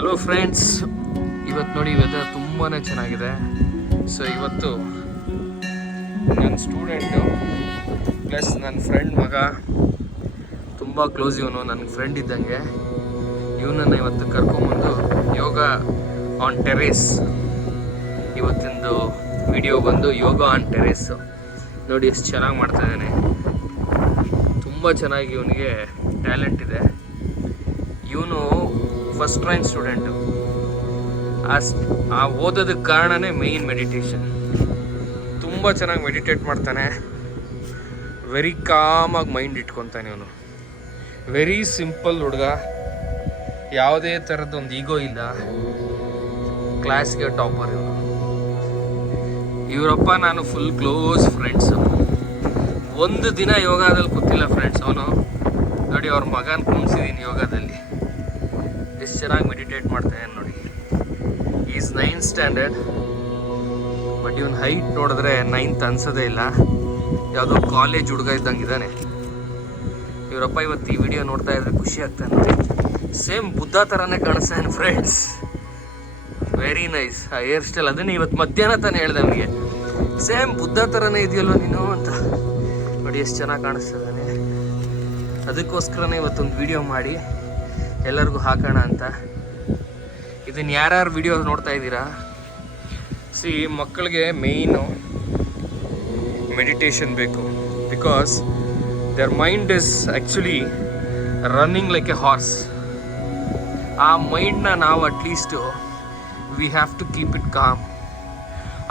Hello friends, ಇವತ್ತು ನೋಡಿ ವೆದರ್ ತುಂಬಾ ಚೆನ್ನಾಗಿದೆ. ಸೊ ಇವತ್ತು ನನ್ನ ಸ್ಟೂಡೆಂಟು ಪ್ಲಸ್ ನನ್ನ ಫ್ರೆಂಡ್ ಮಗ, ತುಂಬ ಕ್ಲೋಸ್ ಇವನು, ನನ್ನ ಫ್ರೆಂಡ್ ಇದ್ದಂಗೆ. ಇವನನ್ನು ಇವತ್ತು ಕರ್ಕೊಂಬಂದು ಯೋಗ ಆನ್ ಟೆರೇಸ್, ಇವತ್ತಿಂದು ವಿಡಿಯೋ ಬಂದು ಯೋಗ ಆನ್ ಟೆರೇಸು. ನೋಡಿ ಎಷ್ಟು ಚೆನ್ನಾಗಿ ಮಾಡ್ತಾಯಿದ್ದಾನೆ, ತುಂಬ ಚೆನ್ನಾಗಿ ಇವನಿಗೆ ಟ್ಯಾಲೆಂಟ್ ಇದೆ. ಇವನು ಫಸ್ಟ್ ರ್ಯಾಂಕ್ ಸ್ಟೂಡೆಂಟು. ಆ ಓದೋದಕ್ಕೆ ಕಾರಣನೇ ಮೇಯ್ನ್ ಮೆಡಿಟೇಷನ್. ತುಂಬ ಚೆನ್ನಾಗಿ ಮೆಡಿಟೇಟ್ ಮಾಡ್ತಾನೆ, ವೆರಿ ಕಾಮಾಗಿ ಮೈಂಡ್ ಇಟ್ಕೊತಾನೆ ಇವನು. ವೆರಿ ಸಿಂಪಲ್ ಹುಡುಗ, ಯಾವುದೇ ಥರದ್ದೊಂದು ಈಗೋ ಇಲ್ಲ. ಕ್ಲಾಸ್ಗೆ ಟಾಪರ್ ಇವನು. ಇವರಪ್ಪ ನಾನು ಫುಲ್ ಕ್ಲೋಸ್ ಫ್ರೆಂಡ್ಸು. ಒಂದು ದಿನ ಯೋಗದಲ್ಲಿ ಕೂತಿಲ್ಲ ಫ್ರೆಂಡ್ಸ್ ಅವನು. ನೋಡಿ ಅವ್ರ ಮಗನ ಕುಣಿಸಿದ್ದೀನಿ ಯೋಗದಲ್ಲಿ, ಎಷ್ಟು ಚೆನ್ನಾಗಿ ಮೆಡಿಟೇಟ್ ಮಾಡ್ತಾನೆ ನೋಡಿ. ಈಸ್ 9th ಸ್ಟ್ಯಾಂಡರ್ಡ್, ಬಟ್ ಇವನ್ ಹೈಟ್ ನೋಡಿದ್ರೆ 9th ಅನ್ಸೋದೇ ಇಲ್ಲ, ಯಾವುದೋ ಕಾಲೇಜ್ ಹುಡುಗ ಇದ್ದಂಗಿದ್ದಾನೆ. ಇವರಪ್ಪ ಇವತ್ತು ಈ ವಿಡಿಯೋ ನೋಡ್ತಾ ಇದ್ರೆ ಖುಷಿ ಆಗ್ತಾನೆ. ಸೇಮ್ ಬುದ್ಧ ಥರನೇ ಕಾಣಿಸ್ತಾನೆ ಫ್ರೆಂಡ್ಸ್, ವೆರಿ ನೈಸ್. ಆ ಹೇರ್ ಸ್ಟೈಲ್ ಅದನ್ನೇ ಇವತ್ತು ಮಧ್ಯಾಹ್ನ ತಾನೇ ಹೇಳ್ದೆ ಅವನಿಗೆ, ಸೇಮ್ ಬುದ್ಧ ಥರನೇ ಇದೆಯಲ್ಲೋ ನೀನು ಅಂತ. ನೋಡಿ ಎಷ್ಟು ಚೆನ್ನಾಗಿ ಕಾಣಿಸ್ತಿದ್ದಾನೆ. ಅದಕ್ಕೋಸ್ಕರನೇ ಇವತ್ತೊಂದು ವಿಡಿಯೋ ಮಾಡಿ ಎಲ್ಲರಿಗೂ ಹಾಕೋಣ ಅಂತ. ಇದನ್ನು ಯಾರ್ಯಾರು ವಿಡಿಯೋ ನೋಡ್ತಾ ಇದ್ದೀರಾ, ಮಕ್ಕಳಿಗೆ ಮೇಯ್ನು ಮೆಡಿಟೇಷನ್ ಬೇಕು. Because their mind is actually running like a horse. ಆ ಮೈಂಡ್ನ ನಾವು at least we have to keep it calm.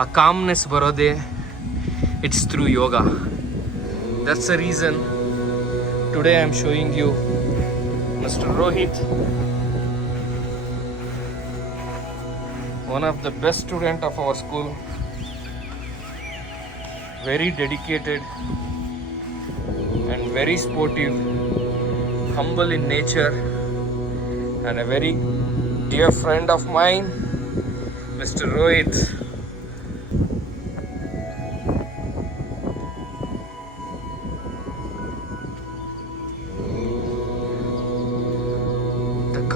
ಆ ಕಾಮ್ನೆಸ್ ಬರೋದೇ it's through yoga. That's a reason today I am showing you Mr. Rohit, one of the best student of our school, very dedicated and very sportive, humble in nature, and a very dear friend of mine, Mr. Rohit.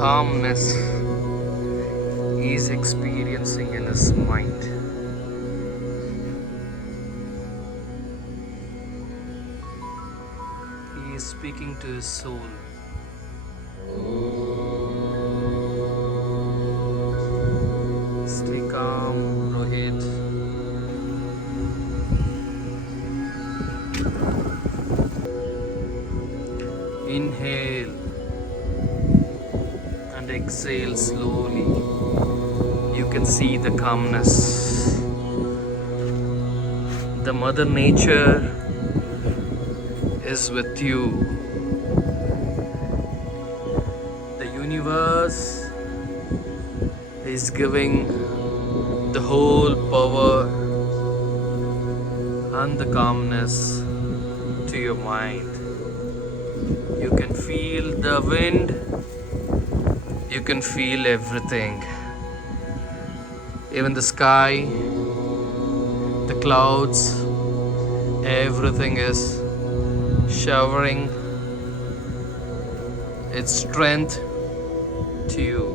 Calmness he is experiencing in his mind. He is speaking to his soul. Stay calm, Rohit. Inhale and exhale slowly. You can see the calmness. The Mother Nature is with you. The universe is giving the whole power and the calmness to your mind. You can feel the wind. You can feel everything, even the sky, the clouds, everything is showering its strength to you.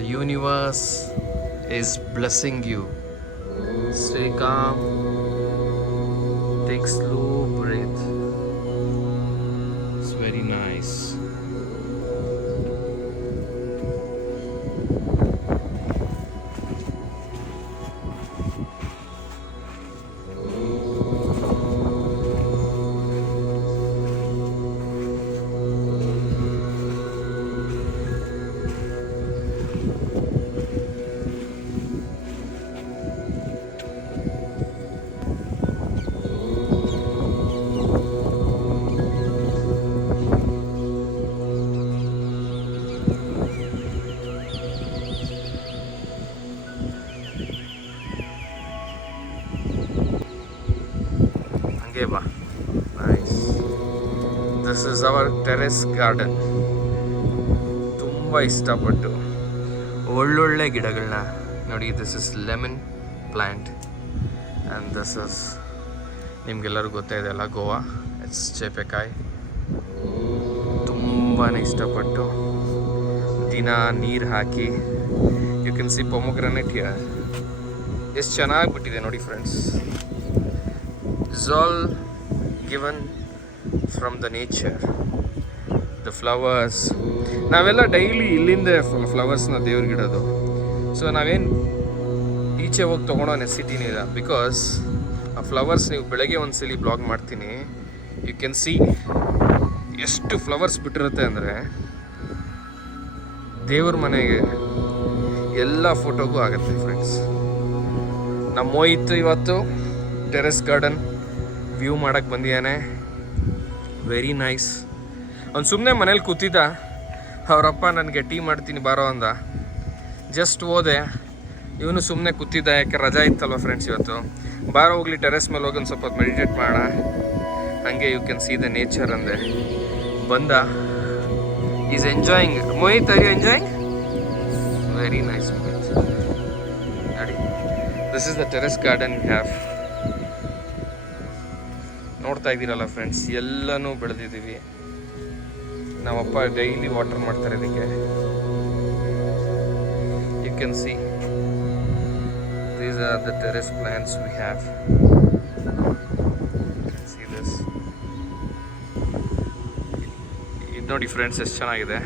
The universe is blessing you. Stay calm, take slow breath. It's very nice. Nice. This is our terrace garden. ತುಂಬ ಇಷ್ಟಪಟ್ಟು ಒಳ್ಳೊಳ್ಳೆ ಗಿಡಗಳನ್ನ ನೋಡಿ. This is lemon plant and this is ನಿಮಗೆಲ್ಲರಿಗೂ ಗೊತ್ತಾಯಿದೆ ಅಲ್ಲ, ಗೋವಾ. ಇಟ್ಸ್ ಚೇಪೆಕಾಯಿ. ತುಂಬಾ ಇಷ್ಟಪಟ್ಟು ದಿನ ನೀರು ಹಾಕಿ. You can see pomegranate here. ಎಷ್ಟು ಚೆನ್ನಾಗಿ ಬಿಟ್ಟಿದೆ ನೋಡಿ friends. It's all given from the nature. The flowers ನಾವೆಲ್ಲ ಡೈಲಿ ಇಲ್ಲಿಂದ ಫ್ಲವರ್ಸ್ನ ದೇವ್ರಿಗಿಡೋದು. ಸೊ ನಾವೇನು ಈಚೆ ಹೋಗಿ ತೊಗೊಳೋ ನೆಸಿಟಿನೇ ಇಲ್ಲ. ಬಿಕಾಸ್ ಆ ಫ್ಲವರ್ಸ್ ನೀವು ಬೆಳಗ್ಗೆ ಒಂದ್ಸಲಿ ಬ್ಲಾಗ್ ಮಾಡ್ತೀನಿ. ಯು ಕ್ಯಾನ್ ಸಿ ಎಷ್ಟು ಫ್ಲವರ್ಸ್ ಬಿಟ್ಟಿರುತ್ತೆ ಅಂದರೆ ದೇವ್ರ ಮನೆಗೆ ಎಲ್ಲ ಫೋಟೋಗೂ ಆಗುತ್ತೆ ಫ್ರೆಂಡ್ಸ್. ನಮ್ಮ ಮೋಹಿತ್ ಇವತ್ತು ಟೆರೆಸ್ ಗಾರ್ಡನ್ ವ್ಯೂ ಮಾಡೋಕ್ಕೆ ಬಂದಿದ್ದಾನೆ. Very nice. ಅವ್ನು ಸುಮ್ಮನೆ ಮನೇಲಿ ಕೂತಿದ್ದ. ಅವರಪ್ಪ ನನಗೆ ಟೀ ಮಾಡ್ತೀನಿ ಬಾರೋ ಅಂದ. ಜಸ್ಟ್ ಹೋದೆ. ಇವನು ಸುಮ್ಮನೆ ಕೂತಿದ್ದ, ಯಾಕೆ ರಜಾ ಇತ್ತಲ್ವ ಫ್ರೆಂಡ್ಸ್ ಇವತ್ತು. ಬಾರೋ ಹೋಗ್ಲಿ ಟೆರೆಸ್ ಮೇಲೆ ಹೋಗಿ ಒಂದು ಸ್ವಲ್ಪ ಮೆಡಿಟೇಟ್ ಮಾಡೋಣ, ಹಾಗೆ you can see the nature ಅಂದೆ. ಬಂದ. Is enjoying. Mohit, are you enjoying? Very nice Mohit. ನೋಡಿ, this is the terrace garden we have. ನೋಡ್ತಾ ಇದ್ದೀರಲ್ಲ ಫ್ರೆಂಡ್ಸ್, ಎಲ್ಲನೂ ಬೆಳೆದಿದ್ದೀವಿ. ನಮ್ಮಪ್ಪ ಡೈಲಿ ವಾಟರ್ ಮಾಡ್ತಾರೆ ಇದಕ್ಕೆ. You can see these are the terrace plants we have. You can see this. ಇದು ನೋಡಿ ಫ್ರೆಂಡ್ಸ್, ಎಷ್ಟು ಚೆನ್ನಾಗಿದೆ.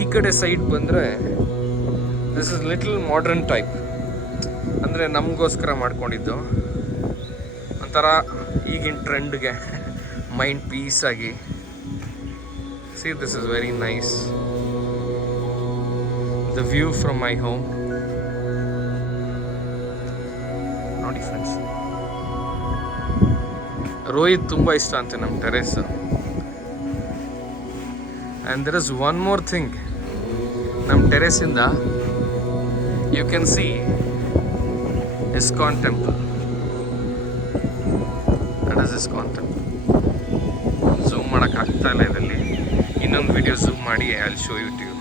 ಈ ಕಡೆ ಸೈಡ್ ಬಂದರೆ this is little modern type. ಅಂದರೆ ನಮಗೋಸ್ಕರ ಮಾಡ್ಕೊಂಡಿದ್ದು, ಒಂಥರ ಈಗಿನ ಟ್ರೆಂಡ್ಗೆ ಮೈಂಡ್ ಪೀಸ್ ಆಗಿ. See, this is very nice. The view from my home. ನೋಡಿ ಫ್ರೆಂಡ್ಸ್, ರೋಹಿತ್ ತುಂಬ ಇಷ್ಟ ಅಂತೆ ನಮ್ಮ terrace. And there is one more thing. ನಮ್ಮ ಟೆರೇಸಿಂದ you can see ISKCON temple. That is ISKCON temple. Zoom ಮಾಡೋಕ್ಕಾಗ್ತಾ ಇಲ್ಲ ಇದರಲ್ಲಿ. ಇನ್ನೊಂದು ವಿಡಿಯೋ ಝೂಮ್ ಮಾಡಿ I will show you to you.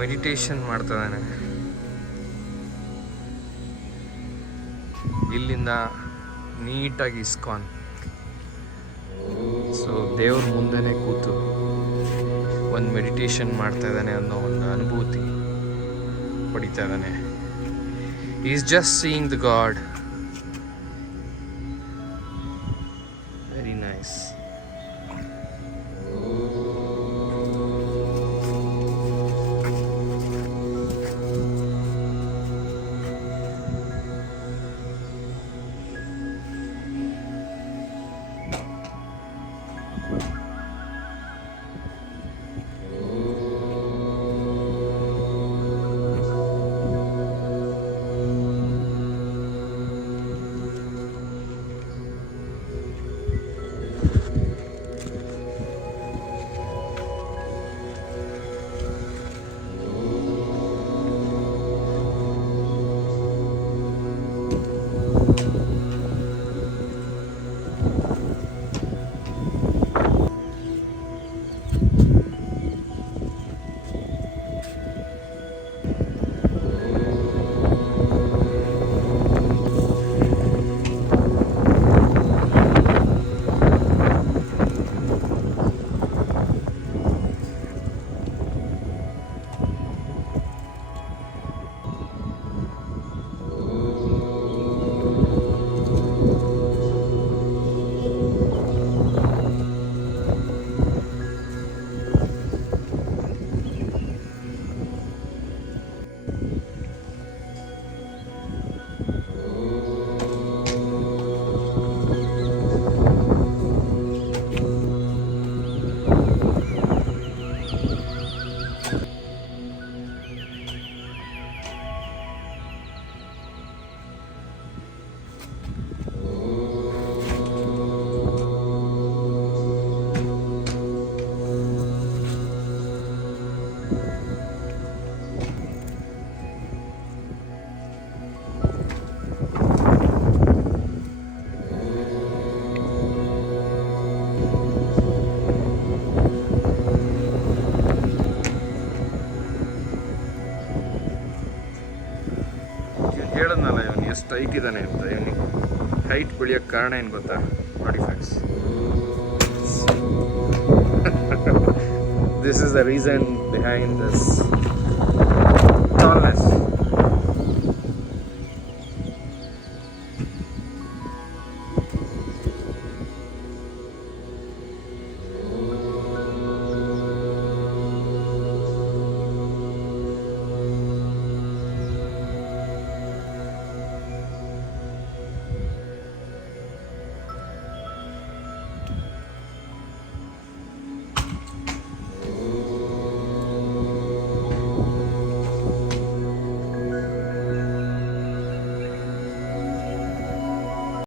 Meditation ಮಾಡ್ತಿದ್ದಾನೆ. ಇಲ್ಲಿಂದ ನೀಟಾಗಿ ಇಸ್ಕಾನ್. ಸೊ ದೇವ್ರ ಮುಂದೆನೇ ಕೂತು ಒಂದು ಮೆಡಿಟೇಷನ್ ಮಾಡ್ತಾ ಇದ್ದಾನೆ ಅನ್ನೋ ಒಂದು ಅನುಭೂತಿ ಪಡಿತಾ ಇದ್ದಾನೆ. Is just seeing the god. Very nice. ಎಷ್ಟು ಹೈಟ್ ಇದ್ದಾನೆ ಅಂತ. ಇವನು ಹೈಟ್ ಬೆಳೆಯೋಕ್ಕೆ ಕಾರಣ ಏನು ಗೊತ್ತಾ ನೋಡಿ friends, this is the reason behind this.